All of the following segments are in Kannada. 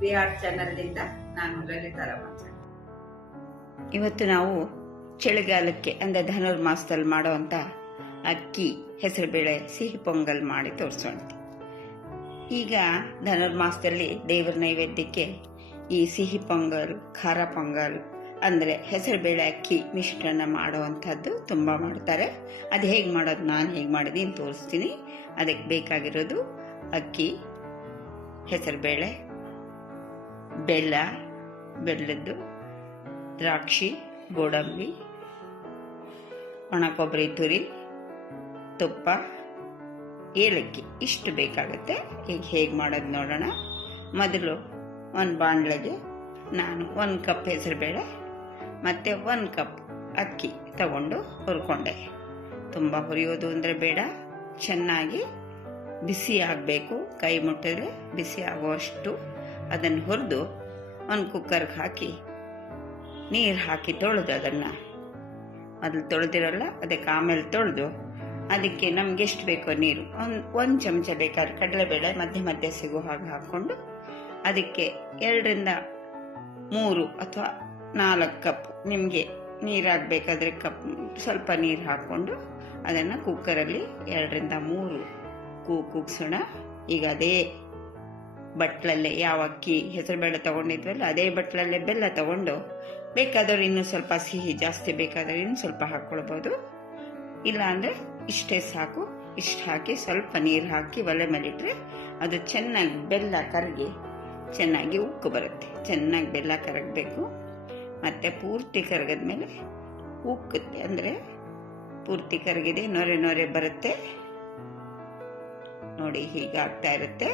ವಿ ಆರ್ ಚಾನಲ್ನಿಂದ ನಾನು ಇವತ್ತು ನಾವು ಚಳಿಗಾಲಕ್ಕೆ ಅಂದರೆ ಧನುರ್ಮಾಸದಲ್ಲಿ ಮಾಡುವಂಥ ಅಕ್ಕಿ ಹೆಸರುಬೇಳೆ ಸಿಹಿ ಪೊಂಗಲ್ ಮಾಡಿ ತೋರಿಸೋಣ. ಈಗ ಧನುರ್ಮಾಸದಲ್ಲಿ ದೇವರ ನೈವೇದ್ಯಕ್ಕೆ ಈ ಸಿಹಿ ಪೊಂಗಲ್, ಖಾರ ಪೊಂಗಲ್, ಅಂದರೆ ಹೆಸರುಬೇಳೆ ಅಕ್ಕಿ ಮಿಶ್ರಣ ಮಾಡುವಂಥದ್ದು ತುಂಬ ಮಾಡ್ತಾರೆ. ಅದು ಹೇಗೆ ಮಾಡೋದು, ನಾನು ಹೇಗೆ ಮಾಡಿದ್ದೀನಿ ತೋರಿಸ್ತೀನಿ. ಅದಕ್ಕೆ ಬೇಕಾಗಿರೋದು ಅಕ್ಕಿ ಹೆಸರುಬೇಳೆ ಬೆಲ್ಲ, ಬೆಲ್ಲದ್ದು, ದ್ರಾಕ್ಷಿ, ಗೋಡಂಬಿ, ಒಣ ಕೊಬ್ಬರಿ, ತುರಿ, ತುಪ್ಪ, ಏಲಕ್ಕಿ. ಇಷ್ಟು ಬೇಕಾಗುತ್ತೆ. ಈಗ ಹೇಗೆ ಮಾಡೋದು ನೋಡೋಣ. ಮೊದಲು ಒಂದು ಬಾಣಲೆಗೆ ನಾನು ಒಂದು ಕಪ್ ಹೆಸರುಬೇಳೆ, ಮತ್ತು ಒಂದು ಕಪ್ ಅಕ್ಕಿ ತಗೊಂಡು ಹುರ್ಕೊಂಡೆ. ತುಂಬ ಹುರಿಯೋದು ಅಂದರೆ ಬೇಡ. ಚೆನ್ನಾಗಿ ಬಿಸಿ ಆಗಬೇಕು. ಕೈ ಮುಟ್ಟಿದ್ರೆ ಬಿಸಿ ಆಗುವಷ್ಟು ಅದನ್ನು ಹುರಿದು ಒಂದು ಕುಕ್ಕರ್ಗೆ ಹಾಕಿ, ನೀರು ಹಾಕಿ ತೊಳೆದು ಅದನ್ನು. ಮೊದಲು ತೊಳೆದಿರಲ್ಲ ಅದಕ್ಕೆ ಆಮೇಲೆ ತೊಳೆದು, ಅದಕ್ಕೆ ನಮ್ಗೆ ಎಷ್ಟು ಬೇಕೋ ನೀರು. ಒಂದು ಒಂದು ಚಮಚ ಬೇಕಾದ್ರೆ ಕಡಲೆಬೇಳೆ ಮಧ್ಯೆ ಮಧ್ಯೆ ಸಿಗೋ ಹಾಗೆ ಹಾಕ್ಕೊಂಡು, ಅದಕ್ಕೆ ಎರಡರಿಂದ ಮೂರು ಅಥವಾ ನಾಲ್ಕು ಕಪ್ ನಿಮಗೆ ನೀರಾಗಬೇಕಾದ್ರೆ ಕಪ್, ಸ್ವಲ್ಪ ನೀರು ಹಾಕ್ಕೊಂಡು ಅದನ್ನು ಕುಕ್ಕರಲ್ಲಿ ಎರಡರಿಂದ ಮೂರು ಕೂ, ಕುಗ್ಸೋಣ. ಈಗ ಅದೇ ಬಟ್ಲಲ್ಲೇ ಯಾವ ಅಕ್ಕಿ ಹೆಸರುಬೇಳೆ ತಗೊಂಡಿದ್ವಲ್ಲ, ಅದೇ ಬಟ್ಲಲ್ಲೇ ಬೆಲ್ಲ ತಗೊಂಡು ಬೇಕಾದವ್ರು ಇನ್ನೂ ಸ್ವಲ್ಪ ಸಿಹಿ ಜಾಸ್ತಿ ಬೇಕಾದ್ರೆ ಇನ್ನೂ ಸ್ವಲ್ಪ ಹಾಕ್ಕೊಳ್ಬೋದು. ಇಲ್ಲ ಅಂದರೆ ಇಷ್ಟೇ ಸಾಕು. ಇಷ್ಟು ಹಾಕಿ ಸ್ವಲ್ಪ ನೀರು ಹಾಕಿ ಒಲೆ ಮೇಲಿಟ್ಟರೆ ಅದು ಚೆನ್ನಾಗಿ ಬೆಲ್ಲ ಕರಗಿ, ಚೆನ್ನಾಗಿ ಉಕ್ಕು ಬರುತ್ತೆ. ಚೆನ್ನಾಗಿ ಬೆಲ್ಲ ಕರಗಬೇಕು. ಮತ್ತು ಪೂರ್ತಿ ಕರಗದ ಮೇಲೆ ಉಕ್ಕುತ್ತೆ ಅಂದರೆ ಪೂರ್ತಿ ಕರಗಿದೆ, ನೊರೆ ನೊರೆ ಬರುತ್ತೆ. ನೋಡಿ ಹೀಗಾಗ್ತಾ ಇರುತ್ತೆ.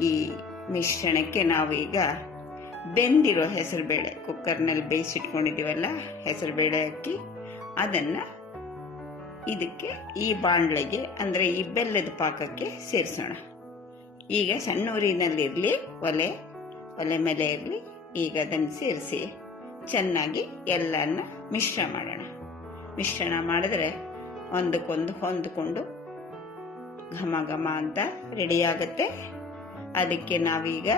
ಈ ಮಿಶ್ರಣಕ್ಕೆ ನಾವು ಈಗ ಬೆಂದಿರೋ ಹೆಸರುಬೇಳೆ ಕುಕ್ಕರ್ನಲ್ಲಿ ಬೇಯಿಸಿಟ್ಕೊಂಡಿದ್ದೀವಲ್ಲ, ಹೆಸರುಬೇಳೆ ಅಕ್ಕಿ. ಅದನ್ನು ಇದಕ್ಕೆ ಈ ಬಾಣಲೆಗೆ, ಅಂದರೆ ಈ ಬೆಲ್ಲದ ಪಾಕಕ್ಕೆ ಸೇರಿಸೋಣ. ಈಗ ಸಣ್ಣ ಊರಿನಲ್ಲಿರಲಿ ಒಲೆ ಒಲೆ ಮೇಲೆ ಇರಲಿ, ಈಗ ಅದನ್ನು ಸೇರಿಸಿ ಚೆನ್ನಾಗಿ ಎಲ್ಲನ್ನ ಮಿಶ್ರ ಮಾಡೋಣ. ಮಿಶ್ರಣ ಮಾಡಿದ್ರೆ ಒಂದಕ್ಕೊಂದು ಹೊಂದಿಕೊಂಡು ಘಮ ಘಮ ಅಂತ ರೆಡಿಯಾಗುತ್ತೆ ಅದಕ್ಕೆ ನಾವೀಗ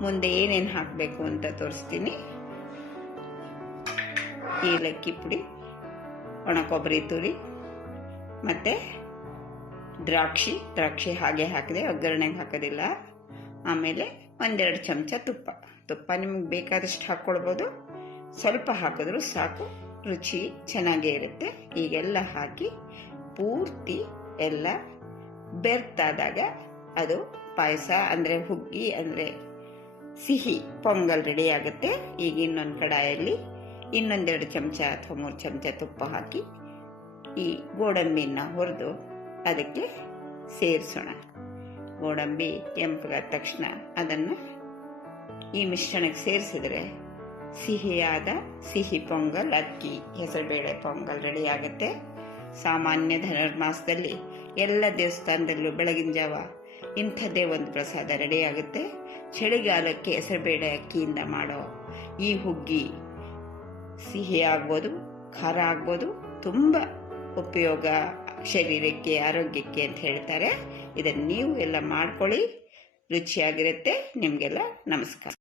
ಮುಂದೆ ಏನೇನು ಹಾಕಬೇಕು ಅಂತ ತೋರಿಸ್ತೀನಿ. ಏಲಕ್ಕಿ ಪುಡಿ, ಒಣ ಕೊಬ್ಬರಿ ತುರಿ, ಮತ್ತು ದ್ರಾಕ್ಷಿ. ದ್ರಾಕ್ಷಿ ಹಾಗೆ ಹಾಕಿದೆ, ಒಗ್ಗರಣೆಗೆ ಹಾಕೋದಿಲ್ಲ. ಆಮೇಲೆ ಒಂದೆರಡು ಚಮಚ ತುಪ್ಪ. ತುಪ್ಪ ನಿಮ್ಗೆ ಬೇಕಾದಷ್ಟು ಹಾಕ್ಕೊಳ್ಬೋದು ಸ್ವಲ್ಪ ಹಾಕಿದ್ರು ಸಾಕು, ರುಚಿ ಚೆನ್ನಾಗೇ ಇರುತ್ತೆ. ಈಗೆಲ್ಲ ಹಾಕಿ ಪೂರ್ತಿ ಎಲ್ಲ ಬೆರ್ತಾದಾಗ ಅದು ಪಾಯಸ, ಅಂದರೆ ಹುಗ್ಗಿ, ಅಂದರೆ ಸಿಹಿ, ಪೊಂಗಲ್ ರೆಡಿ ಆಗುತ್ತೆ. ಈಗ ಇನ್ನೊಂದು ಕಡಾಯಲ್ಲಿ ಇನ್ನೊಂದೆರಡು ಚಮಚ ಅಥವಾ ಮೂರು ಚಮಚ ತುಪ್ಪ ಹಾಕಿ ಈ ಗೋಡಂಬಿನ ಹುರಿದು ಅದಕ್ಕೆ ಸೇರಿಸೋಣ. ಗೋಡಂಬಿ ಕೆಂಪಗಾದ ತಕ್ಷಣ ಅದನ್ನು ಈ ಮಿಶ್ರಣಕ್ಕೆ ಸೇರಿಸಿದರೆ ಸಿಹಿಯಾದ ಸಿಹಿ ಪೊಂಗಲ್, ಅಕ್ಕಿ, ಹೆಸರುಬೇಳೆ ಪೊಂಗಲ್ ರೆಡಿ ಆಗುತ್ತೆ. ಸಾಮಾನ್ಯ ಧನುರ್ಮಾಸದಲ್ಲಿ ಎಲ್ಲ ದೇವಸ್ಥಾನದಲ್ಲೂ ಬೆಳಗಿನ ಜಾವ ಇಂಥದ್ದೇ ಒಂದು ಪ್ರಸಾದ ರೆಡಿ ಆಗುತ್ತೆ ಚಳಿಗಾಲಕ್ಕೆ ಹೆಸರುಬೇಳೆ ಅಕ್ಕಿಯಿಂದ ಮಾಡೋ ಈ ಹುಗ್ಗಿ ಸಿಹಿ ಆಗ್ಬೋದು, ಖಾರ ಆಗ್ಬೋದು, ತುಂಬ ಉಪಯೋಗ ಶರೀರಕ್ಕೆ, ಆರೋಗ್ಯಕ್ಕೆ ಅಂತ ಹೇಳ್ತಾರೆ. ಇದನ್ನು ನೀವು ಎಲ್ಲ ಮಾಡ್ಕೊಳ್ಳಿ, ರುಚಿಯಾಗಿರುತ್ತೆ. ನಿಮಗೆಲ್ಲ ನಮಸ್ಕಾರ.